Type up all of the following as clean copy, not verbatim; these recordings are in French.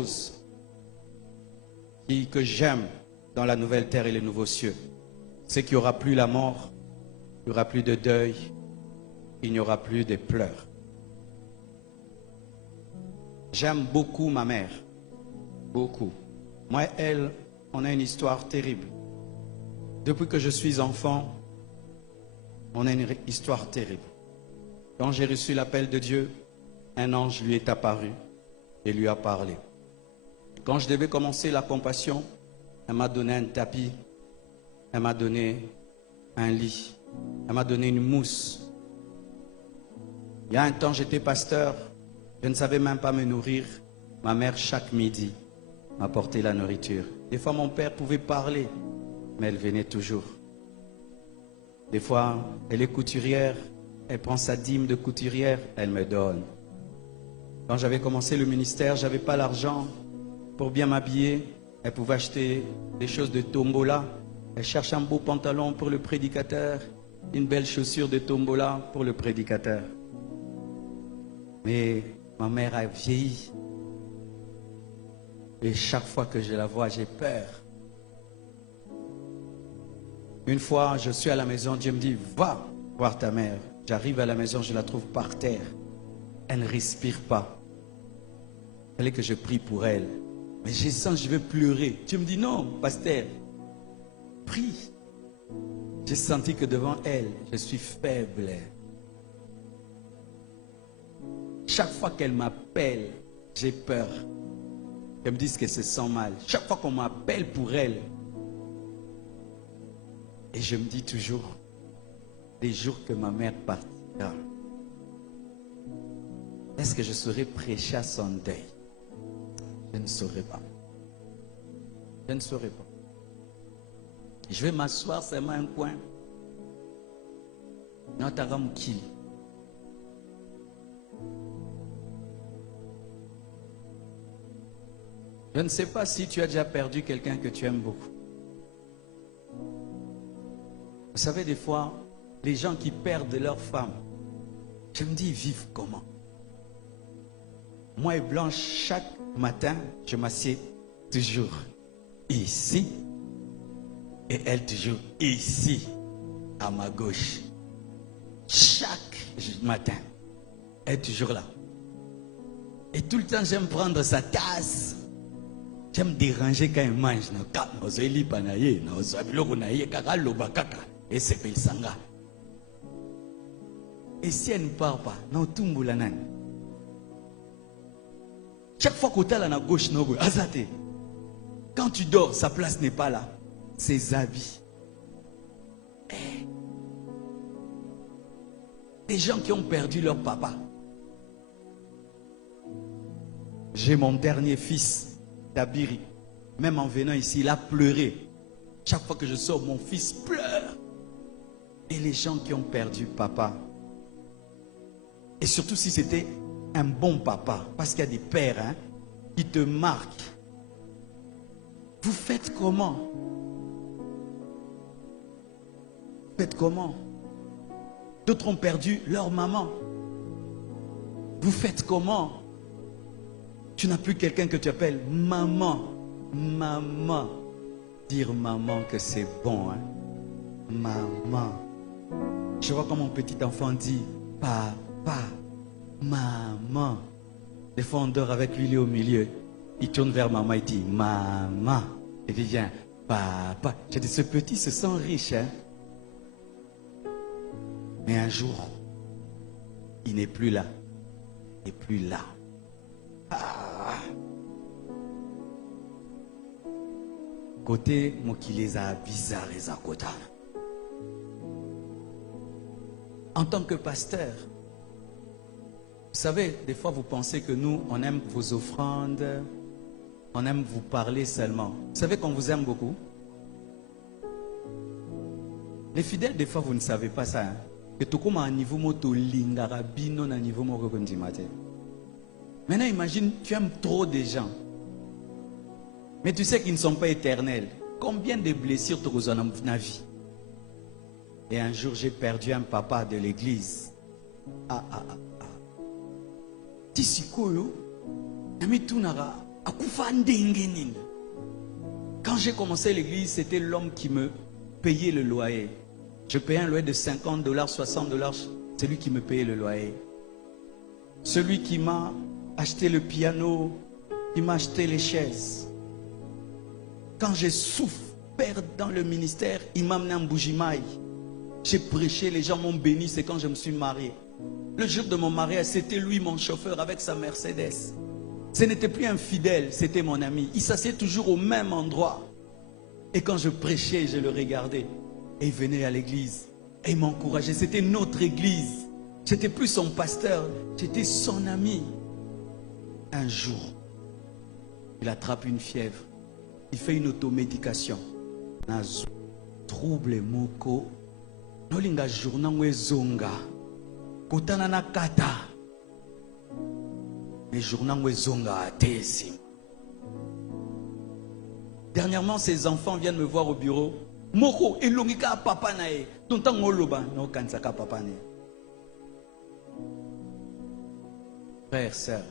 chose que j'aime dans la nouvelle terre et les nouveaux cieux, c'est qu'il n'y aura plus la mort, il n'y aura plus de deuil, il n'y aura plus de pleurs. J'aime beaucoup ma mère, beaucoup. Moi et elle, on a une histoire terrible. Depuis que je suis enfant, on a une histoire terrible. Quand j'ai reçu l'appel de Dieu, un ange lui est apparu et lui a parlé. Quand je devais commencer la compassion, elle m'a donné un tapis, elle m'a donné un lit, elle m'a donné une mousse. Il y a un temps, j'étais pasteur, je ne savais même pas me nourrir. Ma mère, chaque midi, m'apportait la nourriture. Des fois, mon père pouvait parler, mais elle venait toujours. Des fois, elle est couturière, elle prend sa dîme de couturière, elle me donne. Quand j'avais commencé le ministère, je n'avais pas l'argent pour bien m'habiller. Elle pouvait acheter des choses de tombola. Elle cherche un beau pantalon pour le prédicateur, une belle chaussure de tombola pour le prédicateur. Mais ma mère a vieilli. Et chaque fois que je la vois, j'ai peur. Une fois, je suis à la maison, Dieu me dit, va voir ta mère. J'arrive à la maison, je la trouve par terre. Elle ne respire pas. Il fallait que je prie pour elle. Mais je sens que je vais pleurer. Dieu me dit, non, pasteur, prie. J'ai senti que devant elle, je suis faible. Chaque fois qu'elle m'appelle, j'ai peur. Elle me dit que se sent mal. Chaque fois qu'on m'appelle pour elle, et je me dis toujours, les jours que ma mère partira, est-ce que je saurais prêcher à son deuil? Je ne saurais pas. Je ne saurais pas. Je vais m'asseoir seulement un coin. Notaramukili. Je ne sais pas si tu as déjà perdu quelqu'un que tu aimes beaucoup. Vous savez, des fois, les gens qui perdent leur femme, je me dis, ils vivent comment? Moi et Blanche, chaque matin, je m'assieds toujours ici et elle toujours ici, à ma gauche. Chaque matin, elle est toujours là. Et tout le temps, j'aime prendre sa tasse. J'aime déranger quand elle mange. Et si elle ne part pas, non, tout le monde. Chaque fois que tu es à la gauche, quand tu dors, sa place n'est pas là. Ses habits. Des gens qui ont perdu leur papa. J'ai mon dernier fils, Dabiri. Même en venant ici, il a pleuré. Chaque fois que je sors, mon fils pleure. Et les gens qui ont perdu papa. Et surtout si c'était un bon papa. Parce qu'il y a des pères qui te marquent. Vous faites comment? Vous faites comment? D'autres ont perdu leur maman. Vous faites comment? Tu n'as plus quelqu'un que tu appelles maman. Maman. Dire maman que c'est bon. Maman. Je vois comme mon petit enfant dit papa, maman. Des fois on dort avec lui, il est au milieu. Il tourne vers maman et dit maman. Et il vient papa. J'ai dit ce petit se sent riche. Mais un jour, il n'est plus là. Il n'est plus là. Côté Mokileza bizarre et Zakota. En tant que pasteur, vous savez, des fois vous pensez que nous, on aime vos offrandes, on aime vous parler seulement. Vous savez qu'on vous aime beaucoup? Les fidèles, des fois, vous ne savez pas ça. Que tout comme à niveau moto lingarabino na niveau moko matin. Maintenant, imagine, tu aimes trop des gens. Mais tu sais qu'ils ne sont pas éternels. Combien de blessures te causent dans la vie? Et un jour, j'ai perdu un papa de l'église. Tisikoyo, nami tunara, Quand j'ai commencé l'église, c'était l'homme qui me payait le loyer. Je payais un loyer de $50, $60. C'est lui qui me payait le loyer. Celui qui m'a acheté le piano, qui m'a acheté les chaises. Quand j'ai souffert dans le ministère, il m'a amené en Bougimaï. J'ai prêché, les gens m'ont béni, c'est quand je me suis marié. Le jour de mon mariage, c'était lui mon chauffeur avec sa Mercedes. Ce n'était plus un fidèle, c'était mon ami. Il s'asseyait toujours au même endroit. Et quand je prêchais, je le regardais. Et il venait à l'église. Et il m'encourageait. C'était notre église. J'étais plus son pasteur, j'étais son ami. Un jour, il attrape une fièvre. Il fait une automédication. Trouble moko. Nolinga journal wezonga. Kotana na kata. Mais journal wezonga atesi. Dernièrement, ses enfants viennent me voir au bureau. Moko elongika papa nae. Tonta ngoloba no kansaka papa nae. Frère, sœur,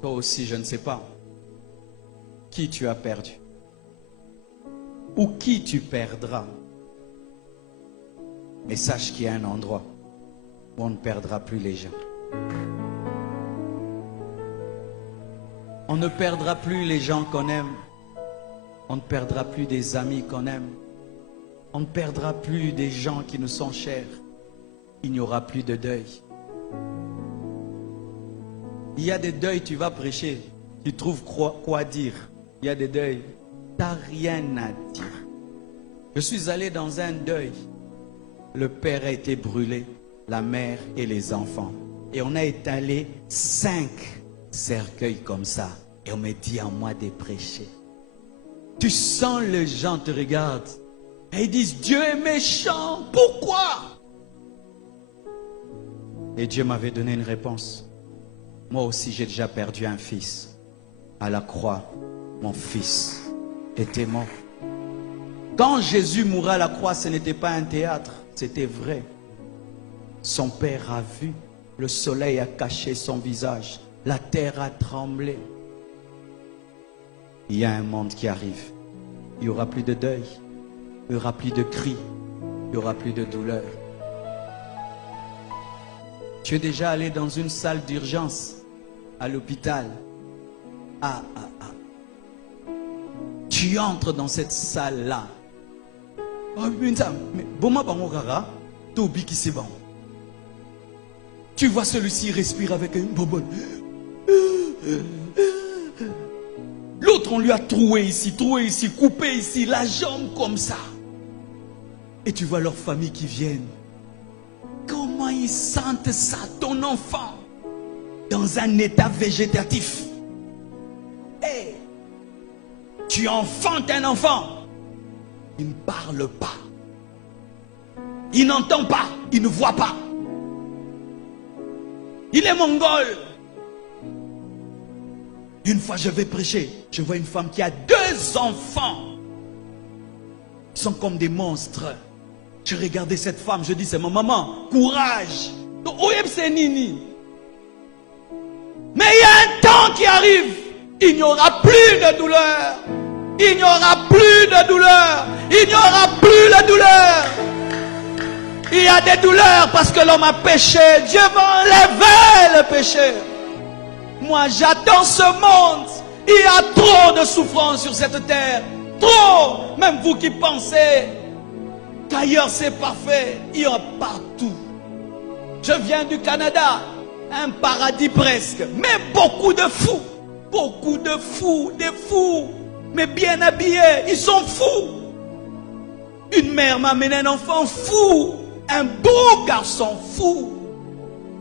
toi aussi, je ne sais pas qui tu as perdu ou qui tu perdras. Mais sache qu'il y a un endroit où on ne perdra plus les gens. On ne perdra plus les gens qu'on aime. On ne perdra plus des amis qu'on aime. On ne perdra plus des gens qui nous sont chers. Il n'y aura plus de deuil. Il y a des deuils, tu vas prêcher, tu trouves quoi dire. Il y a des deuils, tu n'as rien à dire. Je suis allé dans un deuil. Le père a été brûlé, la mère et les enfants. Et on a étalé 5 cercueils comme ça. Et on me dit à moi de prêcher. Tu sens les gens te regardent. Et ils disent, Dieu est méchant, pourquoi? Et Dieu m'avait donné une réponse. Moi aussi, j'ai déjà perdu un fils. À la croix, mon fils était mort. Quand Jésus mourait à la croix, ce n'était pas un théâtre, c'était vrai. Son père a vu, le soleil a caché son visage, la terre a tremblé. Il y a un monde qui arrive. Il n'y aura plus de deuil, il n'y aura plus de cris, il n'y aura plus de douleur. Tu es déjà allé dans une salle d'urgence à l'hôpital. Tu entres dans cette salle-là. Tu vois celui-ci respirer avec une bonbonne. L'autre, on lui a troué ici, coupé ici, la jambe comme ça. Et tu vois leur famille qui viennent. Comment ils sentent ça, ton enfant, dans un état végétatif? Hey, tu enfantes un enfant. Il ne parle pas. Il n'entend pas. Il ne voit pas. Il est mongol. Une fois, je vais prêcher. Je vois une femme qui a 2 enfants. Ils sont comme des monstres. Je regardais cette femme, je dis, c'est ma maman, courage. Mais il y a un temps qui arrive, il n'y aura plus de douleur. Il n'y aura plus de douleur. Il n'y aura plus de douleur. Il y a des douleurs parce que l'homme a péché. Dieu va enlever le péché. Moi, j'attends ce monde. Il y a trop de souffrance sur cette terre. Trop. Même vous qui pensez qu'ailleurs c'est parfait, il y a partout. Je viens du Canada, un paradis presque, mais beaucoup de fous, des fous, mais bien habillés, ils sont fous. Une mère m'a amené un enfant fou, un beau garçon fou.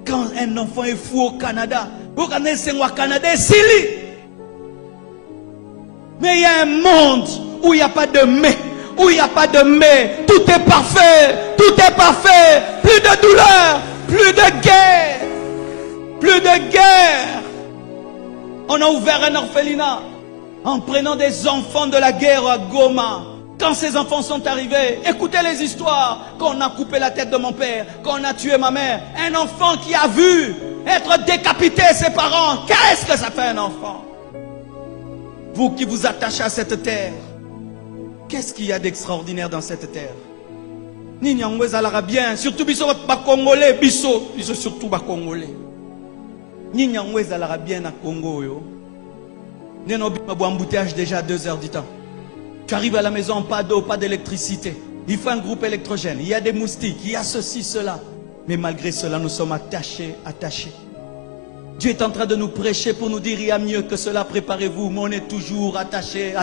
Quand un enfant est fou au Canada, au Canada, c'est mais il y a un monde où il n'y a pas de mais. Où il n'y a pas de mais, tout est parfait, plus de douleur, plus de guerre, On a ouvert un orphelinat en prenant des enfants de la guerre à Goma. Quand ces enfants sont arrivés, écoutez les histoires, qu'on a coupé la tête de mon père, qu'on a tué ma mère, un enfant qui a vu Être décapité, ses parents, qu'est-ce que ça fait un enfant? Vous qui vous attachez à cette terre, qu'est-ce qu'il y a d'extraordinaire dans cette terre? Nini angweza bien, surtout biso ba Congolais, biso surtout ba Congolais. Nini angweza bien à Congo yo. Neno bima bo embouteillage déjà à 2 heures du temps. Tu arrives à la maison, pas d'eau, pas d'électricité. Il faut un groupe électrogène, il y a des moustiques, il y a ceci, cela. Mais malgré cela, nous sommes attachés. Dieu est en train de nous prêcher pour nous dire il y a mieux que cela, préparez-vous. Mais on est toujours attachés.